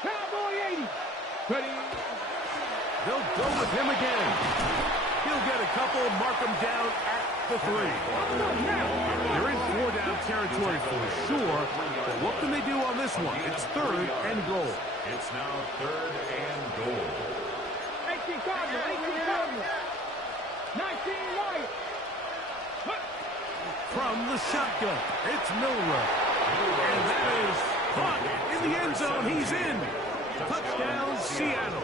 Cowboy 80. Ready. They'll go with him again. He'll get a couple, mark him down at the 3. They're in 4-down territory for sure, but what can they do on this one? It's 3rd and goal. It's now 3rd and goal. 18 Cardinal, 18 Cardinal. 19 Wyatt. From the shotgun, it's Milrow. And that is caught in the end zone. He's in. Touchdown, Seattle.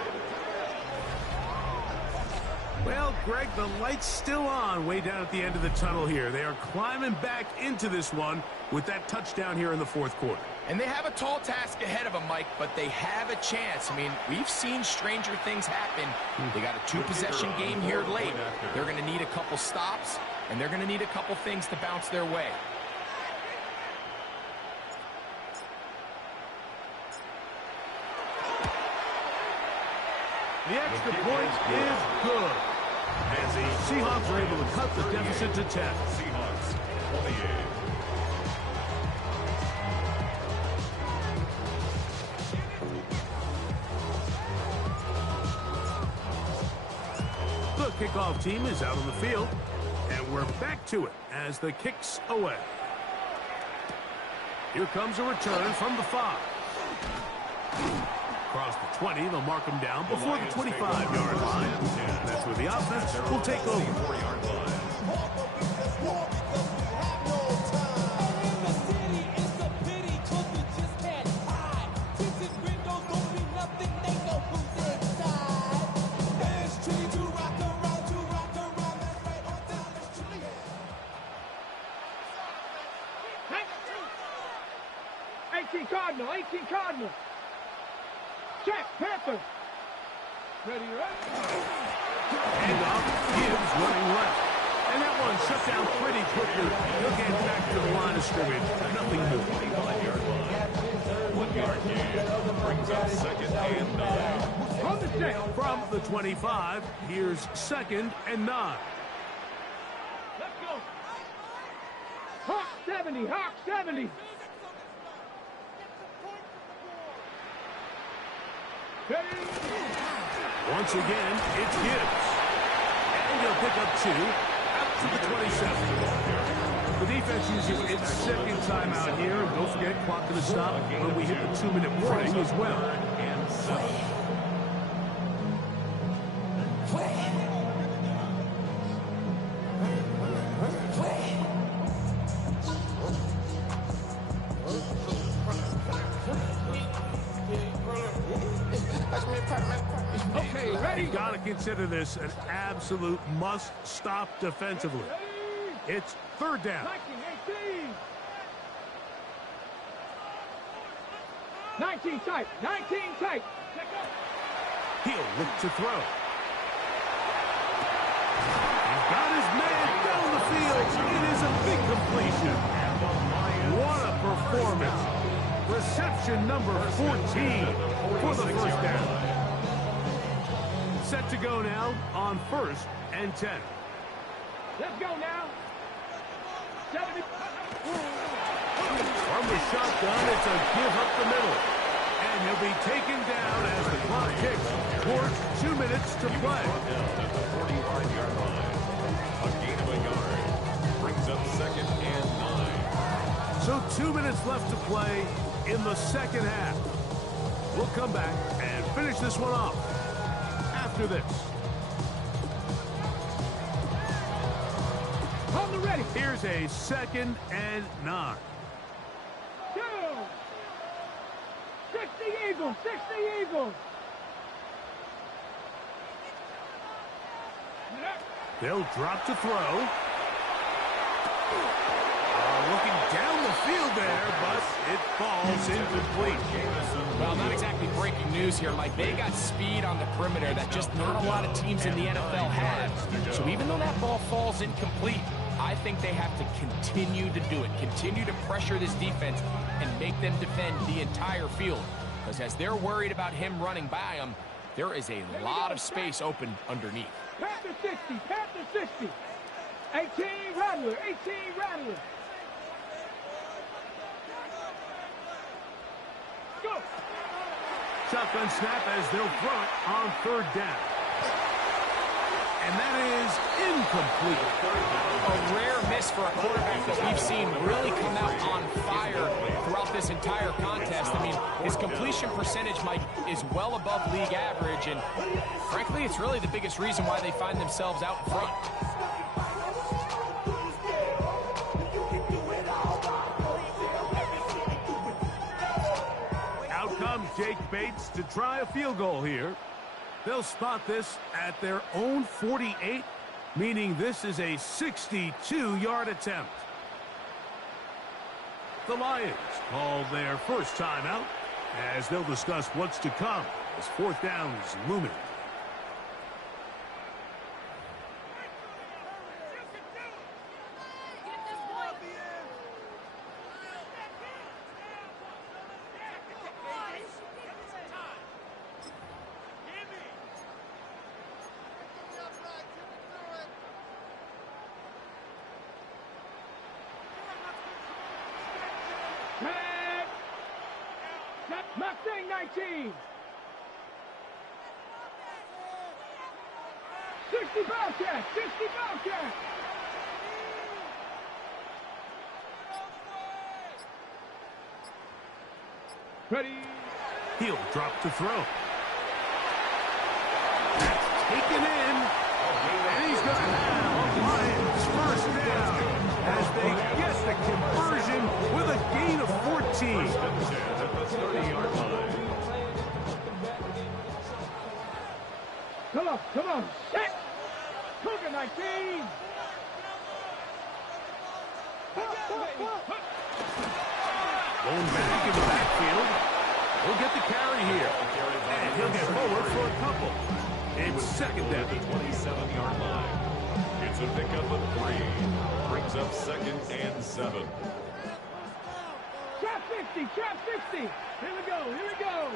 Well, Greg, the light's still on way down at the end of the tunnel here. They are climbing back into this one with that touchdown here in the 4th quarter. And they have a tall task ahead of them, Mike, but they have a chance. I mean, we've seen stranger things happen. They got a 2-possession game here late. They're going to need a couple stops, and they're going to need a couple things to bounce their way. The extra point is good. As the Seahawks are able to cut the deficit to 10. Seahawks 28. The kickoff team is out on the field, and we're back to it as the kick's away. Here comes a return from the 5. Across the 20, they'll mark him down before the 25-yard line. And that's where the offense will take over. Cardinal, 18 Cardinal. Check, Panther. Ready, Handoff, Gibbs running left. And that one shut down pretty quickly. He'll get back to the line of scrimmage. Nothing more. 25-yard line. 1-yard gain. Brings up 2nd and 9. On the check. From the 25, here's 2nd and 9. Let's go. Hawk 70, Hawk 70. Once again, it's Gibbs. And he'll pick up 2 out to the 27. The defense uses its second timeout here. And don't forget, clock going to stop when we hit the 2-minute warning as well. And 7. Okay, ready? You've got to consider this an absolute must-stop defensively. It's 3rd down. 19 tight, 19 tight. He'll look to throw. He's got his man down the field. It is a big completion. What a performance. Reception number 14 for the 1st down. Set to go now on 1st and 10. Let's go now. 70. From the shotgun, it's a give up the middle. And he'll be taken down as the clock ticks towards 2 minutes to play. At the 45-yard line. A gain of a yard. Brings up 2nd and 9. So 2 minutes left to play in the 2nd half. We'll come back and finish this one off after this. On the ready. Here's a 2nd and 9. 2. 60 Eagles, 60 Eagles. They'll drop to throw. Looking down the field there, but it falls incomplete. Well, not exactly breaking news here, Mike. They got speed on the perimeter that just not a lot of teams in the NFL have. So even though that ball falls incomplete, I think they have to continue to do it. Continue to pressure this defense and make them defend the entire field. Because as they're worried about him running by them, there is a lot of space open underneath. Panther 60, Panther 60. 18 Rattler, 18 Rattler. Go. Shotgun snap as they'll throw it on 3rd down. And that is incomplete. A rare miss for a quarterback that we've seen really come out on fire throughout this entire contest. I mean, his completion percentage, Mike, is well above league average, and frankly, it's really the biggest reason why they find themselves out in front. Out comes Jake Bates to try a field goal here. They'll spot this at their own 48, meaning this is a 62-yard attempt. The Lions call their first timeout as they'll discuss what's to come as 4th down is looming. Mustang 19. 60 Bobcat, 60 Bobcat. Ready. He'll drop to throw. That's taken in. And he's going to have a Lions first down as they get the conversion with a gain of 14. At the 30-yard line. Come on, set. Cougar 19. Going back in the backfield. He'll get the carry here. And he'll get forward for a couple. It's 2nd down. At the 27-yard line. It's a pickup of 3. Brings up 2nd and 7. Trap 50, trap 50. Here we go, here we go.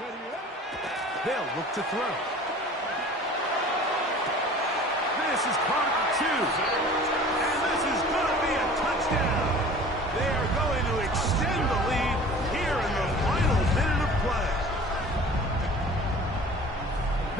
Ready. They'll look to throw. This is caught 2. And this is going to be a touchdown. They are going to extend the lead here in the final minute of play.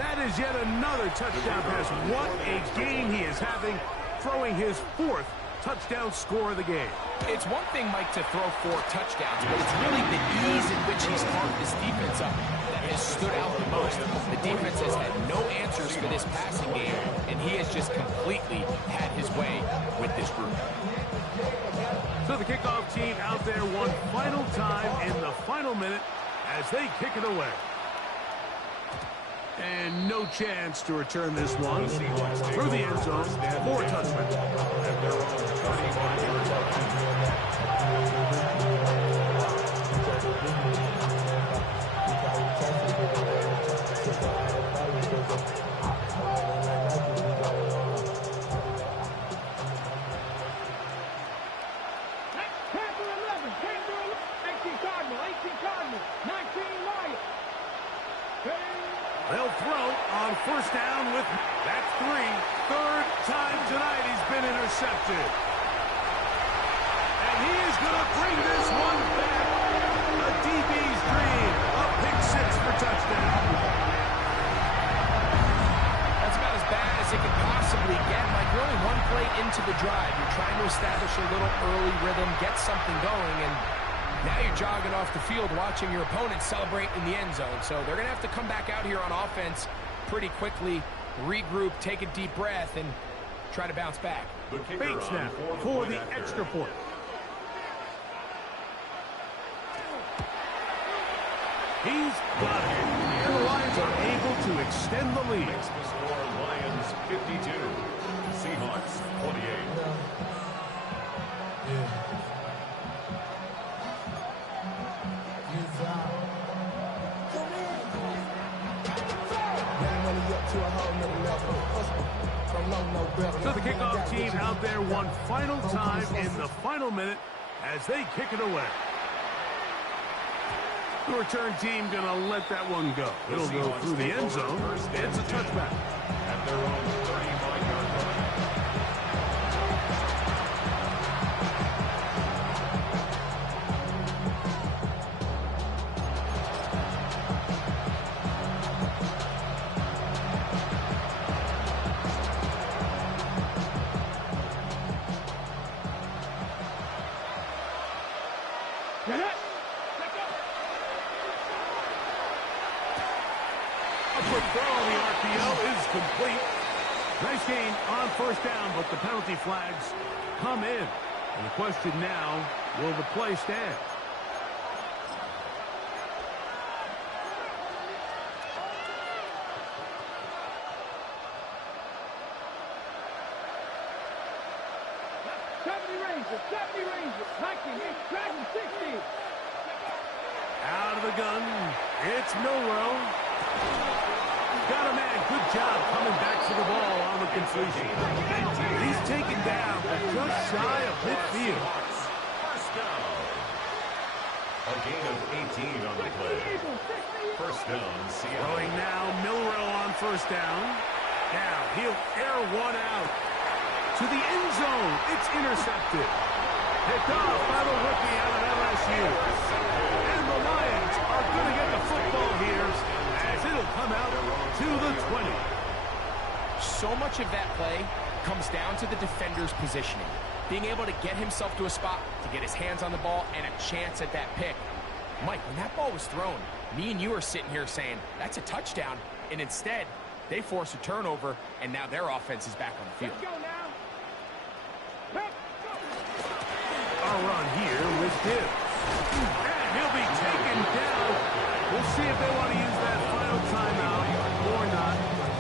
That is yet another touchdown pass. What a game he is having, throwing his 4th touchdown score of the game. It's one thing, Mike, to throw 4 touchdowns, but it's really the ease in which he's carved this defense up that has stood out the most. The defense has had no answers for this passing game, and he has just completely had his way with this group. So the kickoff team out there one final time in the final minute as they kick it away. And no chance to return this one through the end zone for a touchdown. They'll throw on first down with that's 3. 3rd time tonight he's been intercepted. And he is going to bring this one back. A DB's dream. A pick 6 for touchdown. That's about as bad as it could possibly get. Like, you're only one play into the drive. You're trying to establish a little early rhythm, get something going, and now you're jogging off the field watching your opponent celebrate in the end zone. So they're going to have to come back out here on offense pretty quickly, regroup, take a deep breath, and try to bounce back. Bates now for the extra point. He's got it. And the Lions are able to extend the lead. Makes the score Lions 52, Seahawks 28. So the kickoff team out there one final time in the final minute as they kick it away. The return team going to let that one go. It'll go through the end zone. It's a touchback. At their own 35-yard line. Complete. Nice gain on first down, but the penalty flags come in. And the question now, will the play stand? Out of the gun, it's Milrow. Got a man. Good job coming back for the ball on the completion. He's taken down, but just shy of midfield. First down. A gain of 18 on the play. First down, Seattle. Throwing now, Milrow on first down. Now he'll air one out to the end zone. It's intercepted. Picked off by the rookie out of LSU. And the Lions are going to get the football here as it'll come out to the 20. So much of that play comes down to the defender's positioning. Being able to get himself to a spot, to get his hands on the ball, and a chance at that pick. Mike, when that ball was thrown, me and you are sitting here saying, that's a touchdown. And instead, they force a turnover, and now their offense is back on the field. A run here with Gibbs. And he'll be taken down. We'll see if they want to use that final timeout or not.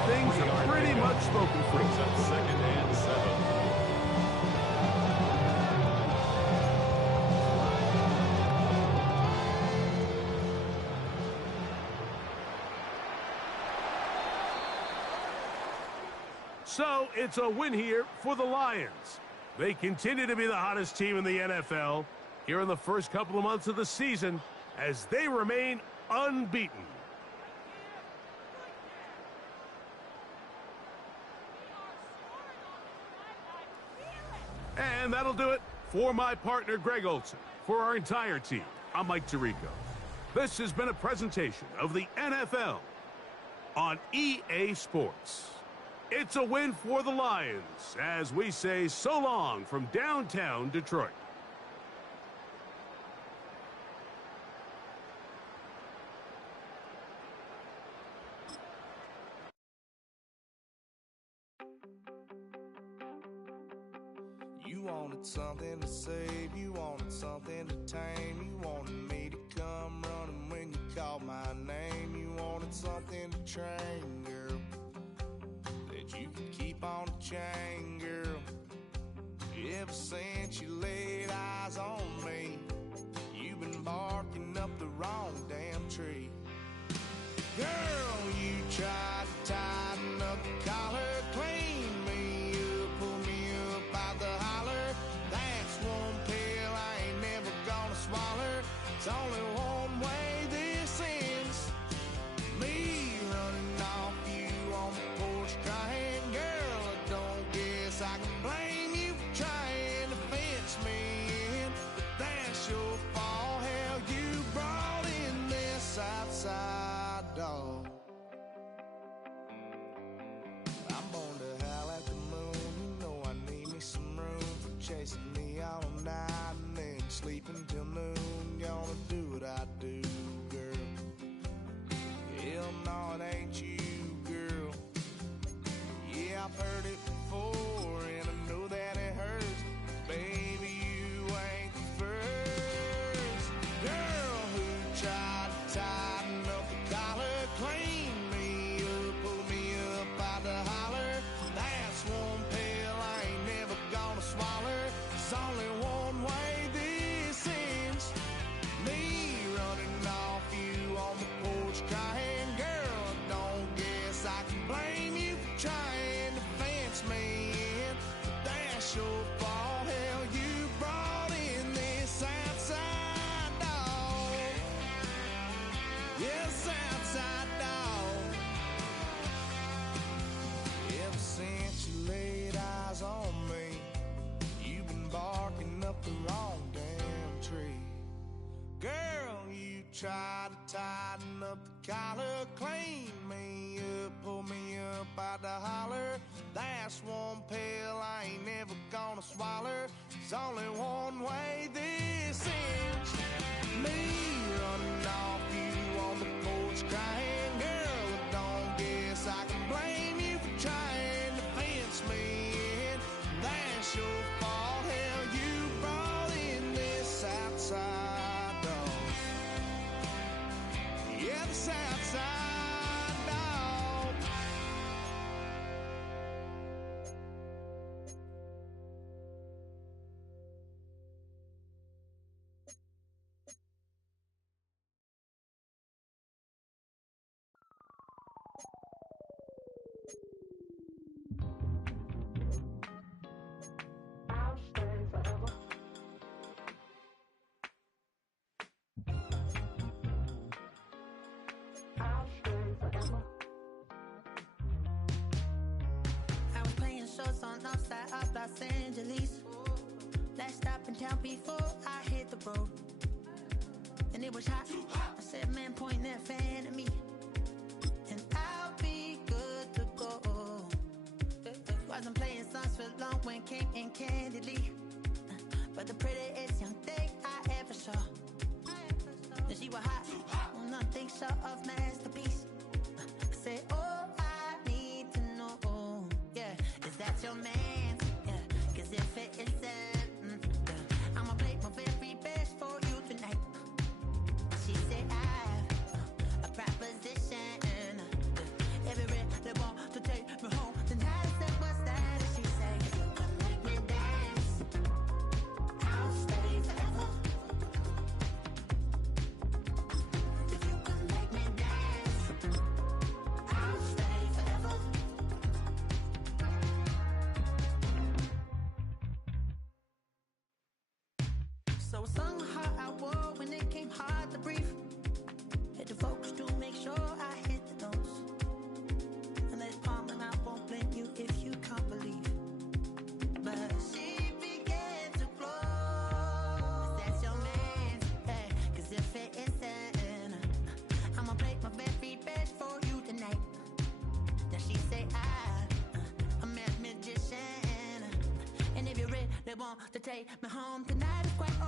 Things are pretty much spoken for. Brings up 2nd and 7. So it's a win here for the Lions. They continue to be the hottest team in the NFL here in the first couple of months of the season as they remain unbeaten. And that'll do it for my partner, Greg Olson. For our entire team, I'm Mike Tirico. This has been a presentation of the NFL on EA Sports. It's a win for the Lions as we say so long from downtown Detroit. You wanted something to save, you wanted something to tame, you wanted me to come running when you called my name, you wanted something to train, girl, that you could keep on the chain, girl. Ever since you laid eyes on me, you've been barking up the wrong damn tree. Girl, you tried to tighten up the collar, clean me up, pull me up out the holler. That's one pill I ain't never gonna swallow. It's only one way this ends. Me running off you on the porch crying. Girl, I don't guess I can blame you for trying to fence me in. But that's your fault. Hell, you brought in this outside dog. I'm born to howl at the moon. You know I need me some room. Chasing me all night and then sleeping till noon. Gonna do what I do, girl. Hell no, it ain't you, girl. Yeah, I've heard it before and I know that it hurts. Baby, you ain't the first girl who tried to tighten up the collar, clean me up, pull me up out the holler. That's one pill I ain't never gonna swallow. It's only one way this ends. Me running off you on the porch crying. Girl, I don't guess I can blame you for trying to fence me in. But that's your fault. Hell, you brought in this outside dog. Yes, outside dog. Ever since you laid eyes on me, you've been barking up the wrong damn tree. Girl, you tried to tighten up the collar, clean me up, pull me up out the holler. That's one pill I ain't never gonna swallow. It's only one way this ends. Me running off you on the porch crying. Girl, I don't guess I can blame you for trying to fence me in. That's your fault. Hell, you brought in this outside dog. Yeah, this outside dog. I was playing shows on outside of Los Angeles. Last stop in town before I hit the road. And it was hot. I said, man, point that fan at me. And I'll be good to go. Wasn't playing songs for long when came in candidly. But the prettiest young thing I ever saw. And she was hot. Well, nothing short of masterpiece. I said, oh, I need to know. Yeah, is that your man? Yeah, cause if it isn't, I'ma play my very best for you tonight. She said, I have a proposition. Every red, they want to take me home tonight. I said, what's that? She said, if you can make me dance, I'll stay forever. If you can make me dance, I'll stay forever. So I sung a heart I wore when it came hard to breathe. Had to focus to make sure I hit the notes. And there's palm and I won't blame you if you can't believe. But she began to flow. That's your man, hey, cause if it isn't, I'ma play my very best for you tonight. They want to take me home tonight. It's quite